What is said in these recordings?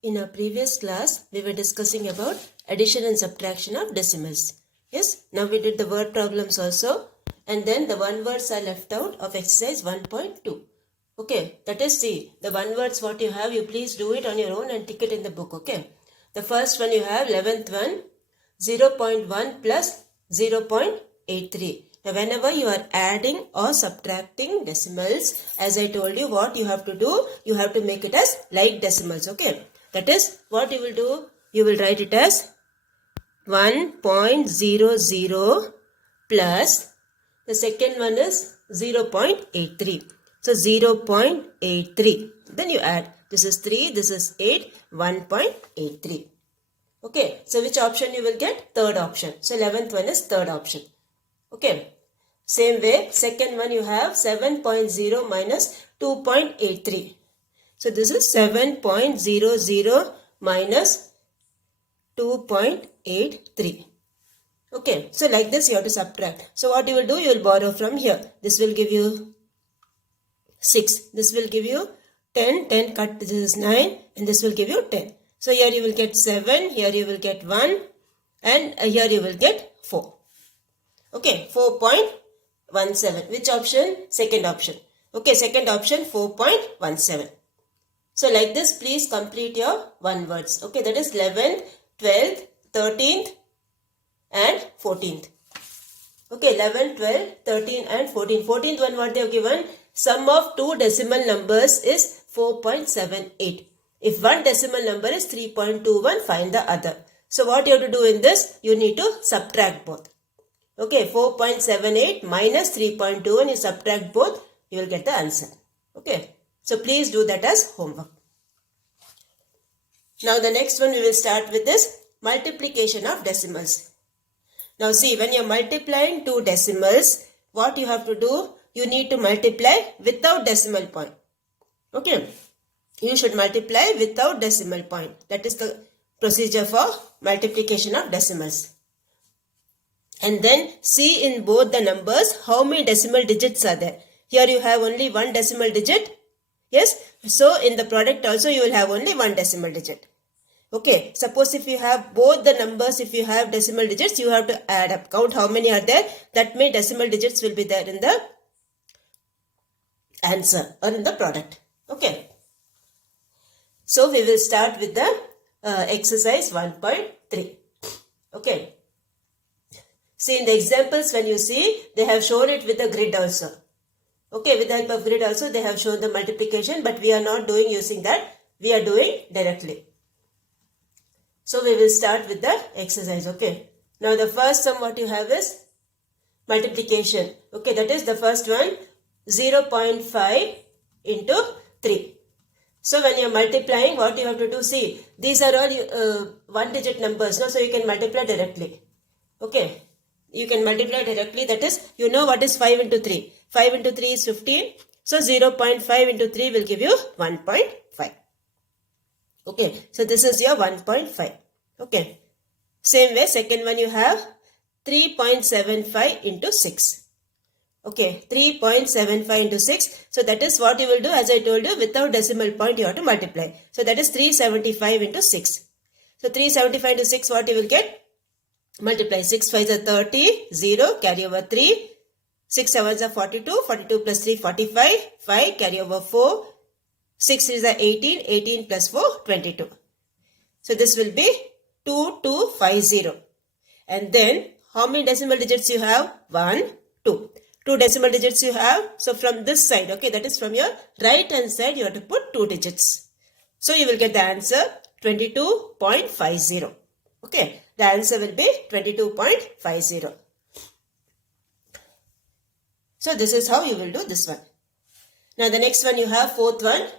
In our previous class, we were discussing about addition and subtraction of decimals. Yes, now we did the word problems also, and then the one words are left out of exercise 1.2. Okay, that is, see, the one words what you have, you please do it on your own and tick it in the book, okay. The first one you have, 11th one, 0.1 plus 0.83. Now, whenever you are adding or subtracting decimals, as I told you, what you have to do, you have to make it as like decimals, okay. That is, what you will do, you will write it as 1.00 plus, the second one is 0.83. So 0.83. Then you add, this is 3, this is 8, 1.83. Okay, so which option you will get? Third option. So 11th one is third option. Okay, same way, second one you have 7.0 minus 2.83. So this is 7.00 minus 2.83. Okay, so like this you have to subtract. So what you will do, you will borrow from here. This will give you 6. This will give you 10. 10 cut, this is 9, and this will give you 10. So here you will get 7, here you will get 1, and here you will get 4. Okay, 4.17. Which option? Second option. Okay, second option 4.17. So like this, please complete your one words. Okay, that is 11th, 12th, 13th and 14th. Okay, 11, 12, 13 and 14. 14th one what they have given? Sum of two decimal numbers is 4.78. If one decimal number is 3.21, find the other. So what you have to do in this? You need to subtract both. Okay, 4.78 minus 3.21, you subtract both, you will get the answer. Okay, so please do that as homework. Now the next one we will start with is multiplication of decimals. Now see, when you are multiplying two decimals, what you have to do? You need to multiply without decimal point. Okay, you should multiply without decimal point. That is the procedure for multiplication of decimals. And then see in both the numbers how many decimal digits are there. Here you have only one decimal digit. Yes, so in the product also you will have only one decimal digit. Okay, suppose if you have both the numbers, if you have decimal digits, you have to add up, count how many are there. That many decimal digits will be there in the answer or in the product. Okay, so we will start with the exercise 1.3. Okay, see in the examples when you see, they have shown it with the grid also. Okay, with the help of grid also they have shown the multiplication, but we are not doing using that. We are doing directly. So we will start with the exercise. Okay, now the first sum what you have is multiplication. Okay, that is the first one, 0.5 into 3. So when you are multiplying, what you have to do, see, these are all one digit numbers, no? So you can multiply directly. Okay, you can multiply directly, that is, you know what is 5 into 3. 5 into 3 is 15. So 0.5 into 3 will give you 1.5. Okay, so this is your 1.5. Okay, same way, second one you have 3.75 into 6. Okay, 3.75 into 6. So that is what you will do, as I told you, without decimal point you have to multiply. So that is 375 into 6. So 375 into 6, what you will get? Multiply. 6 5s are 30, 0, carry over 3. 6 7s are 42, 42 plus 3, 45, 5, carry over 4. 6 3s are 18, 18 plus 4, 22. So this will be 2250. And then, how many decimal digits you have? 1, 2. 2 decimal digits you have. So from this side, okay, that is from your right hand side, you have to put 2 digits. So you will get the answer 22.50. Okay, the answer will be 22.50. So this is how you will do this one. Now the next one you have, fourth one,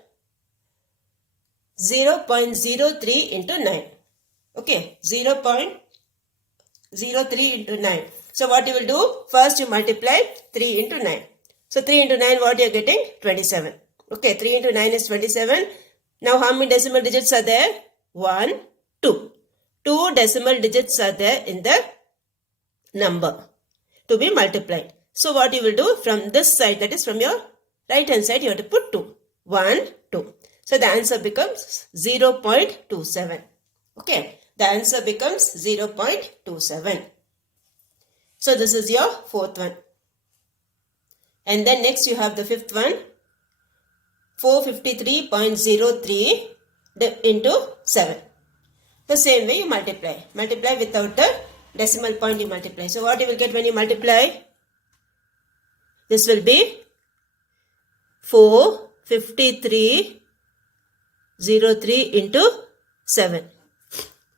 0.03 into 9. Okay, 0.03 into 9. So what you will do? First you multiply 3 into 9. So 3 into 9, what you are getting? 27. Okay, 3 into 9 is 27. Now how many decimal digits are there? 1, 2. 2 decimal digits are there in the number to be multiplied. So what you will do? From this side, that is from your right hand side, you have to put 2. 1, 2. So the answer becomes 0.27. Okay, the answer becomes 0.27. So this is your fourth one. And then next you have the fifth one, 453.03 into 7. The same way you multiply. Multiply without the decimal point you multiply. So what you will get when you multiply? This will be 453.03 into 7.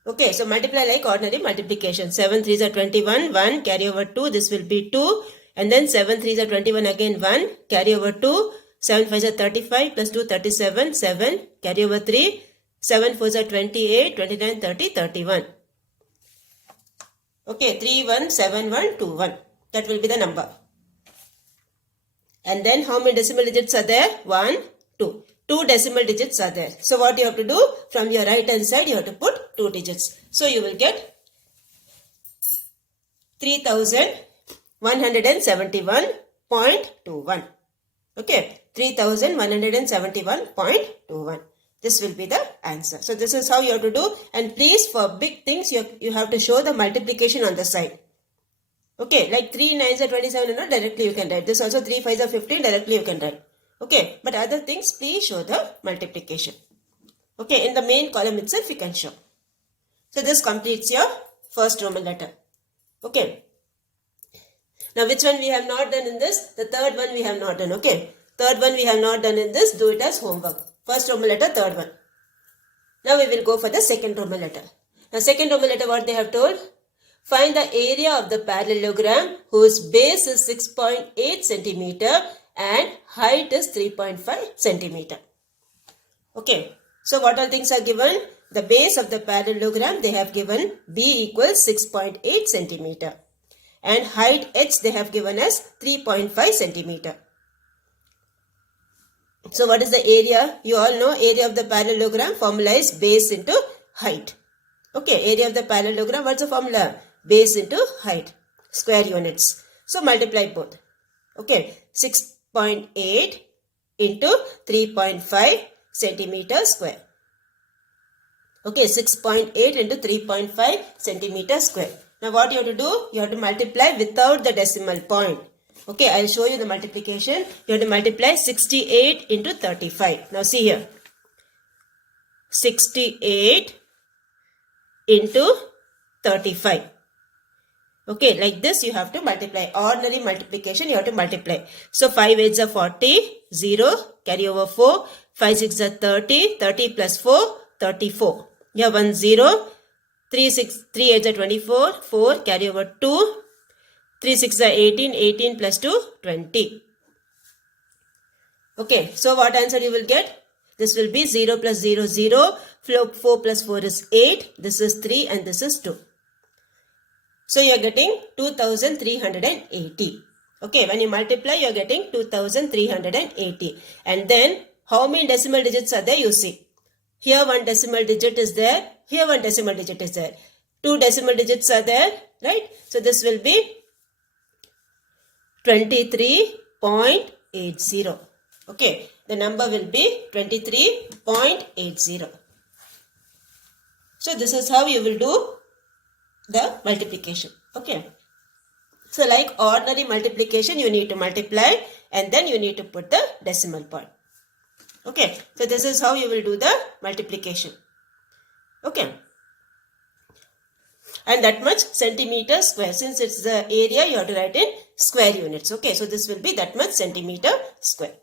Okay, so multiply like ordinary multiplication. 7 3s are 21, 1, carry over 2, this will be 2. And then 7 3s are 21 again, 1, carry over 2. 7 5s are 35, plus 2, 37, 7, carry over 3. 7 4s are 28, 29, 30, 31. Okay, 3, 1, 7, 1, 2, 1. That will be the number. And then how many decimal digits are there? 1, 2. 2 decimal digits are there. So what you have to do? From your right hand side, you have to put 2 digits. So you will get 3171.21. Okay, 3171.21. This will be the answer. So this is how you have to do. And please, for big things, you have to show the multiplication on the side. Okay, like 3 9s are 27, directly you can write. This also 3 5s are 15, directly you can write. Okay, but other things, please show the multiplication. Okay, in the main column itself, you can show. So this completes your first Roman letter. Okay. Now, which one we have not done in this? The third one we have not done. Okay. Third one we have not done in this. Do it as homework. First Roman letter, third one. Now, we will go for the second Roman letter. Now, second Roman letter, what they have told? Find the area of the parallelogram whose base is 6.8 centimeter and height is 3.5 centimeter. Okay. So, what all things are given? The base of the parallelogram, they have given B equals 6.8 centimeter. And height h they have given as 3.5 centimeter. So what is the area? You all know area of the parallelogram formula is base into height. Okay, area of the parallelogram, what's the formula? Base into height, square units. So multiply both. Okay, 6.8 into 3.5 centimeter square. Okay, 6.8 into 3.5 centimeter square. Now what you have to do? You have to multiply without the decimal point. Okay, I will show you the multiplication. You have to multiply 68 into 35. Now see here. 68 into 35. Okay, like this you have to multiply. Ordinary multiplication you have to multiply. So 5 8s are 40, 0, carry over 4. 5 6 are 30, 30 plus 4, 34. You have 1 0. 3 8s are 24, 4, carry over 2. 3 6 are 18, 18 plus 2, 20. Okay, so what answer you will get? This will be 0 plus 0, 0. 4 plus 4 is 8. This is 3 and this is 2. So you are getting 2380. Okay, when you multiply, you are getting 2380. And then, how many decimal digits are there? You see. Here one decimal digit is there. Here one decimal digit is there. 2 decimal digits are there. Right? So this will be 23.80. Okay. The number will be 23.80. So this is how you will do the multiplication. Okay. So like ordinary multiplication, you need to multiply and then you need to put the decimal point. Okay. So this is how you will do the multiplication. Okay. And that much centimeter square. Since it's the area, you have to write in square units. Okay. So this will be that much centimeter square.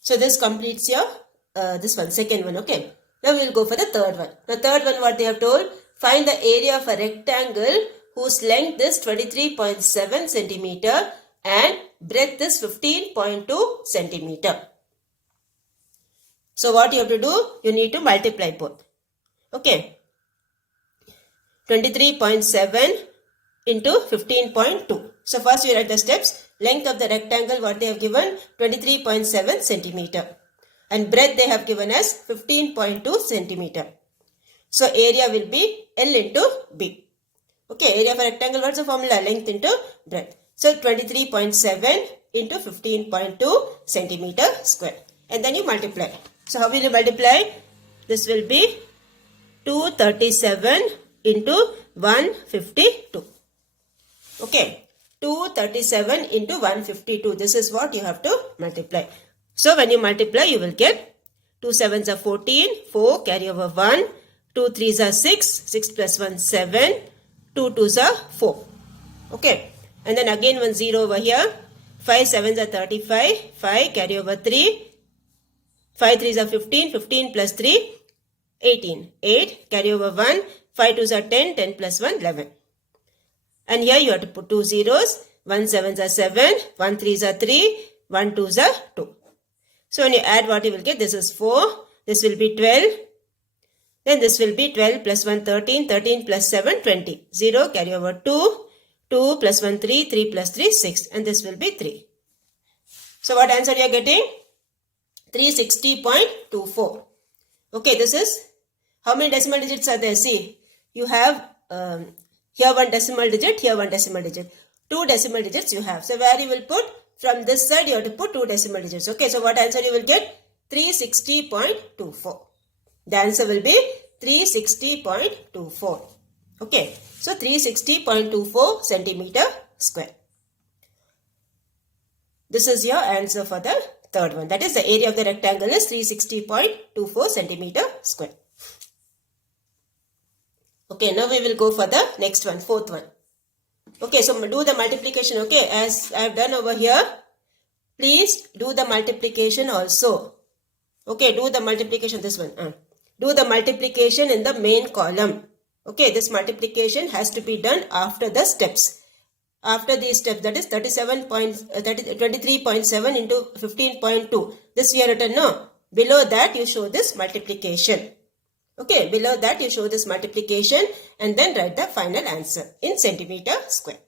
So this completes your this one, second one. Okay. Now we will go for the third one. The third one, what they have told, find the area of a rectangle whose length is 23.7 centimeter and breadth is 15.2 centimeter. So what you have to do? You need to multiply both. Okay. 23.7 into 15.2. So first you write the steps. Length of the rectangle, what they have given, 23.7 centimeter. And breadth they have given as 15.2 centimeter. So area will be L into B. Okay, area of a rectangle, what's the formula? Length into breadth. So 23.7 into 15.2 centimeter square. And then you multiply. So how will you multiply? This will be 237 into 152. Okay, 237 into 152. This is what you have to multiply. So when you multiply, you will get 2 7s are 14, 4 carry over 1, 2 3s are 6, 6 plus 1 7, 2 2s are 4. Okay, and then again 1 0 over here, 5 7s are 35, 5 carry over 3, 5 3s are 15, 15 plus 3, 18, 8 carry over 1, 5 2s are 10, 10 plus 1, 11. And here you have to put 2 zeros, 1 7s are 7, 1 3s are 3, 1 2s are 2. So when you add what you will get, this is 4, this will be 12, then this will be 12 plus 1 13, 13 plus 7 20, 0 carry over 2, 2 plus 1 3, 3 plus 3 6, and this will be 3. So what answer you are getting? 360.24. Okay, this is, how many decimal digits are there? See, you have here one decimal digit, here one decimal digit. 2 decimal digits you have. So where you will put? From this side you have to put 2 decimal digits. Okay, so what answer you will get? 360.24. The answer will be 360.24. Okay, so 360.24 centimeter square. This is your answer for the third one. That is, the area of the rectangle is 360.24 centimeter square. Okay, now we will go for the next one, fourth one. Okay, so do the multiplication. Okay, as I have done over here, please do the multiplication also. Okay, do the multiplication, this one. Do the multiplication in the main column. Okay, this multiplication has to be done after the steps. After these steps, that is 23.7 into 15.2. This we have written, no. Below that you show this multiplication. Okay, below that you show this multiplication and then write the final answer in centimeter square.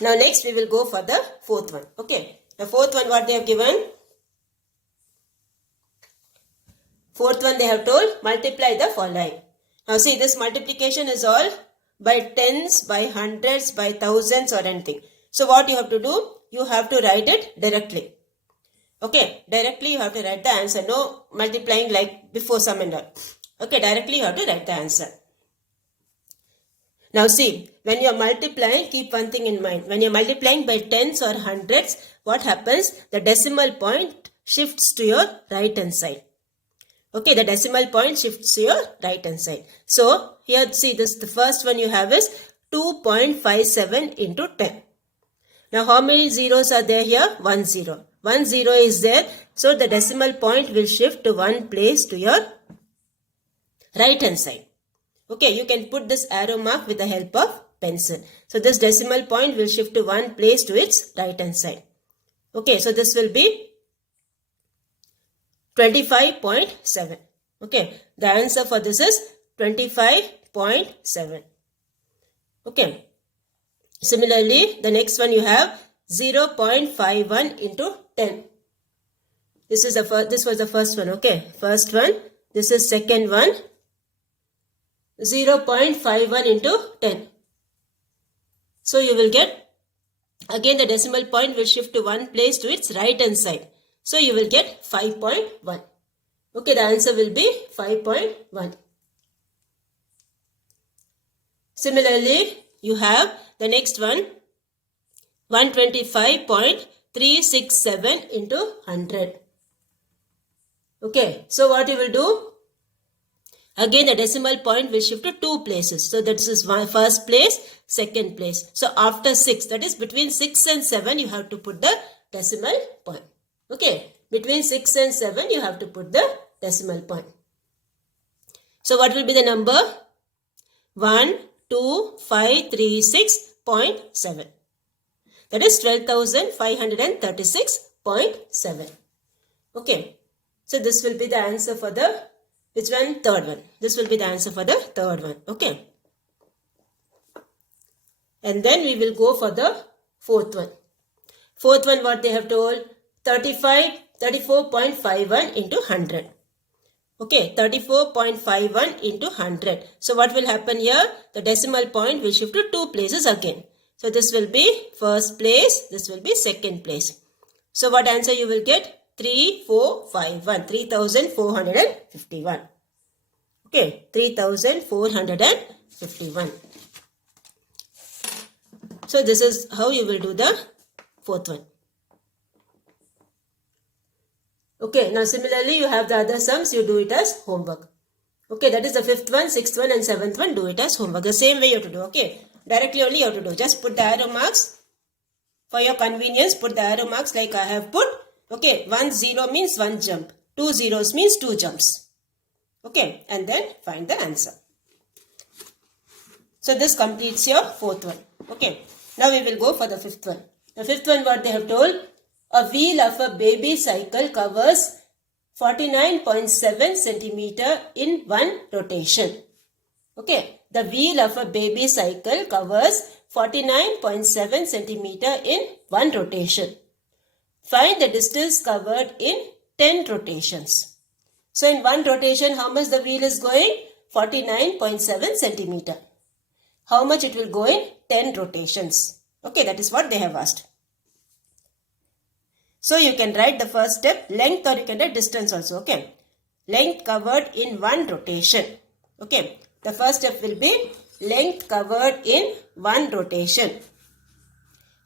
Now next we will go for the fourth one. Okay, the fourth one what they have given? Fourth one they have told multiply the following. Now see, this multiplication is all by tens, by hundreds, by thousands or anything. So what you have to do? You have to write it directly. Okay, directly you have to write the answer. No multiplying like before sum and all. Okay, directly you have to write the answer. Now see, when you are multiplying, keep one thing in mind. When you are multiplying by tens or hundreds, what happens? The decimal point shifts to your right hand side. Okay, the decimal point shifts to your right hand side. So here see, this the first one you have is 2.57 into 10. Now how many zeros are there here? 1 0. 1 0 is there. So the decimal point will shift to one place to your right hand side. Okay, you can put this arrow mark with the help of pencil. So this decimal point will shift to one place to its right hand side. Okay, so this will be 25.7. Okay, the answer for this is 25.7. Okay, similarly, the next one you have 0.51 into 10. This is the first, this was the first one. Okay, first one. This is second one. 0.51 into 10. So you will get, again the decimal point will shift to one place to its right hand side. So you will get 5.1. Okay, the answer will be 5.1. Similarly, you have the next one, 125.367 into 100. Okay, so what you will do? Again, the decimal point will shift to two places. So that is one first place, second place. So after 6, that is between 6 and 7, you have to put the decimal point. Okay, between 6 and 7, you have to put the decimal point. So what will be the number? 12536.7. That is 12,536.7. Okay, so this will be the answer for the, which one? Third one. This will be the answer for the third one. Okay. And then we will go for the fourth one. Fourth one, what they have told? 34.51 into 100. Okay, 34.51 into 100. So what will happen here? The decimal point will shift to two places again. So this will be first place, this will be second place. So what answer you will get? 3451. 3451. Okay, 3451. So this is how you will do the fourth one. Okay, now similarly you have the other sums, you do it as homework. Okay, that is the fifth one, sixth one and seventh one, do it as homework. The same way you have to do, okay. Directly only you have to do. Just put the arrow marks. For your convenience, put the arrow marks like I have put. Okay, 1 0 means 1 jump. 2 zeros means 2 jumps. Okay, and then find the answer. So this completes your fourth one. Okay, now we will go for the fifth one. The fifth one, what they have told, a wheel of a baby cycle covers 49.7 centimeter in one rotation. Okay, the wheel of a baby cycle covers 49.7 centimeter in one rotation. Find the distance covered in 10 rotations. So in one rotation, how much the wheel is going? 49.7 centimeter. How much it will go in 10 rotations? Okay, that is what they have asked. So you can write the first step, length, or you can write distance also. Okay, length covered in one rotation. Okay, the first step will be length covered in one rotation.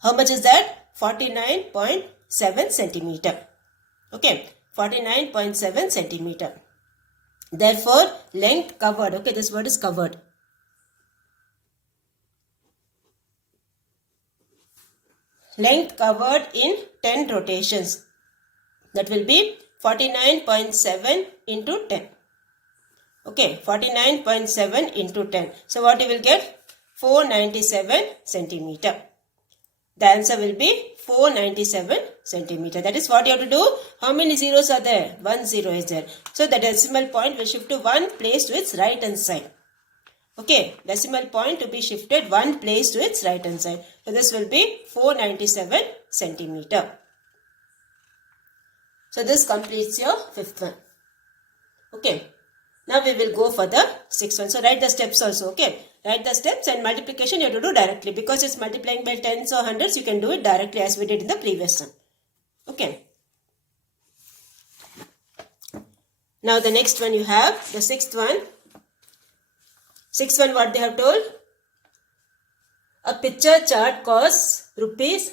How much is that? 49.7 centimeter. Okay, 49.7 centimeter. Therefore, length covered. Okay, this word is covered. Length covered in 10 rotations. That will be 49.7 into 10. Okay, 49.7 into 10. So what you will get? 497 centimeter. The answer will be 497 centimeter. That is what you have to do. How many zeros are there? 1 0 is there. So the decimal point will shift to one place to its right hand side. Okay, decimal point to be shifted one place to its right hand side. So this will be 497 centimeter. So this completes your fifth one. Okay, now we will go for the sixth one. So write the steps also. Okay, write the steps, and multiplication you have to do directly. Because it's multiplying by tens or hundreds, you can do it directly as we did in the previous one. Okay. Now the next one you have, the sixth one. Sixth one, what they have told? A picture chart costs rupees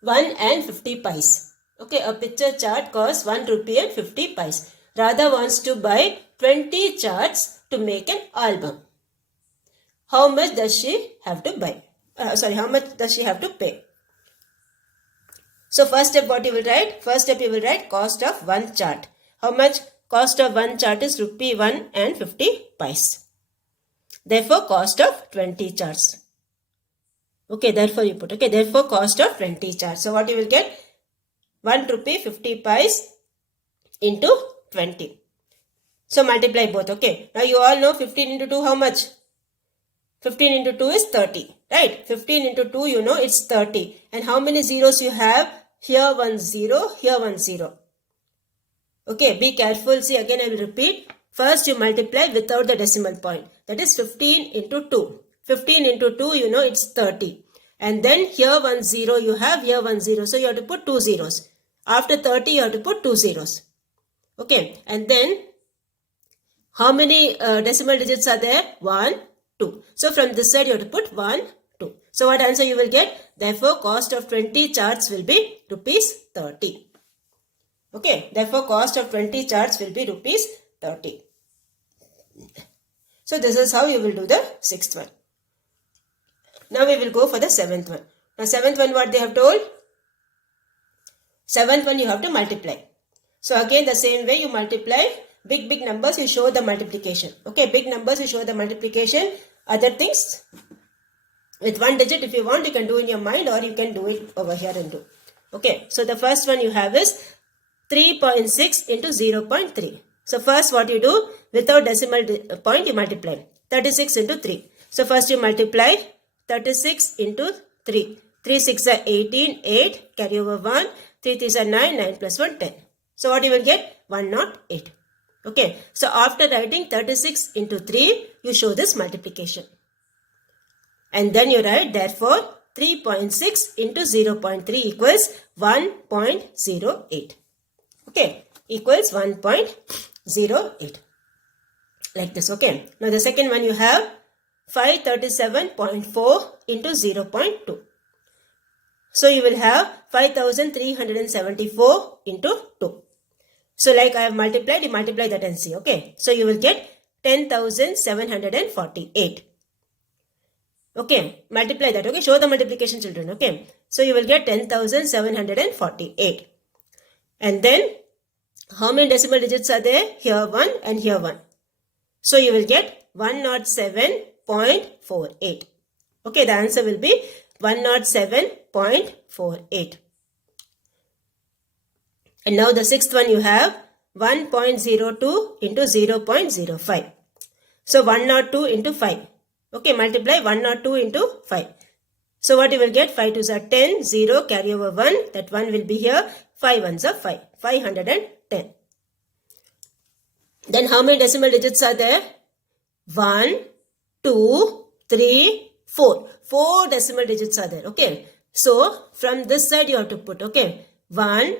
1 and 50 paise. Okay, a picture chart costs 1 rupee and 50 paise. Radha wants to buy 20 charts to make an album. How much does she have to buy? How much does she have to pay? So first step, what you will write? First step you will write cost of one chart. How much? Cost of one chart is rupee 1 and 50 paise. Therefore, cost of 20 charts. Okay, therefore you put, okay, therefore cost of 20 charts. So what you will get? 1 rupee 50 paise into 20. So multiply both, okay. Now you all know 15 into 2 how much? 15 into 2 is 30, right? 15 into 2 you know it's 30. And how many zeros you have? Here 1 0, here 1 0. Okay, be careful. See, again I will repeat. First you multiply without the decimal point. That is 15 into 2. 15 into 2 you know it's 30. And then here 1 0 you have, here 1 0. So you have to put 2 zeros. After 30 you have to put 2 zeros. Okay, and then how many decimal digits are there? 1, 2. So from this side you have to put 1, 2. So what answer you will get? Therefore cost of 20 charts will be rupees 30. Okay, therefore cost of 20 charts will be rupees 30. So this is how you will do the sixth one. Now we will go for the seventh one. Now seventh one, what they have told? Seventh one you have to multiply. So again the same way you multiply. Big numbers you show the multiplication. Okay, big numbers you show the multiplication. Other things with one digit if you want you can do in your mind, or you can do it over here and do. Okay, so the first one you have is 3.6 into 0.3. So first what you do, without decimal point you multiply. 36 into 3. So first you multiply 36 into 3. 3 6 are 18, 8, carry over 1, 3 3 are 9, 9 plus 1, 10. So what you will get? 108. Okay, so after writing 36 into 3, you show this multiplication. And then you write, therefore, 3.6 into 0.3 equals 1.08. Okay, equals 1.08. Like this, okay. Now the second one you have 537.4 into 0.2. So you will have 5374 into 2. So like I have multiplied, you multiply that and see, okay. So you will get 10,748. Okay, multiply that, okay. Show the multiplication, children, okay. So you will get 10,748. And then how many decimal digits are there? Here 1 and here 1. So you will get 107.48. Okay, the answer will be 107.48. And now the sixth one you have 1.02 into 0.05. So 102 into 5. Okay, multiply 102 into 5. So what you will get? 5 2s are 10, 0, carry over 1. That 1 will be here. 5 1s are 5. 510. Then how many decimal digits are there? 1, 2, 3, 4. 4 decimal digits are there. Okay. So from this side you have to put. Okay. 1,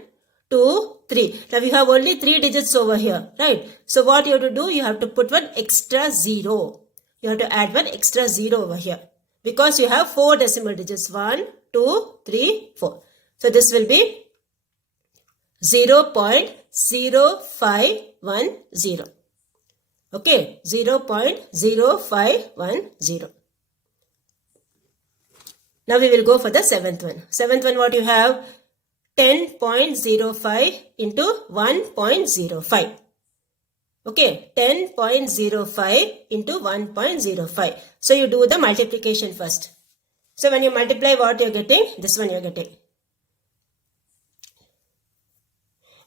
2, 3. Now we have only 3 digits over here. Right. So what you have to do? You have to put one extra 0. You have to add one extra 0 over here. Because you have 4 decimal digits. 1, 2, 3, 4. So this will be 0.0510. Okay, 0.0510. Now we will go for the seventh one. Seventh one, what you have? 10.05 into 1.05. Okay, 10.05 into 1.05. So you do the multiplication first. So when you multiply, what you are getting? This one you are getting.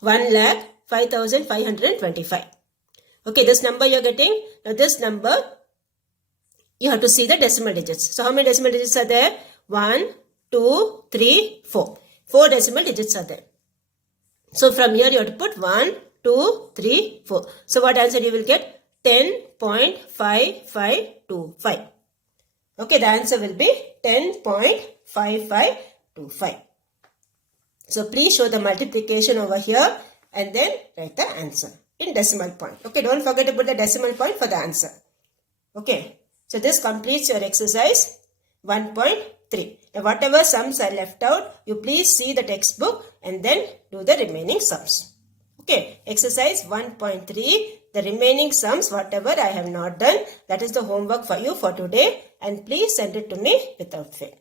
1,05,525. Okay, this number you are getting. Now this number, you have to see the decimal digits. So how many decimal digits are there? 1, 2, 3, 4. 4 decimal digits are there. So from here you have to put 1, 2, 3, 4. So what answer you will get? 10.5525. Okay, the answer will be 10.5525. So please show the multiplication over here and then write the answer in decimal point. Okay, don't forget to put the decimal point for the answer. Okay, so this completes your exercise 1.3. Now whatever sums are left out, you please see the textbook and then do the remaining sums. Okay, exercise 1.3, the remaining sums, whatever I have not done, that is the homework for you for today, and please send it to me without fail.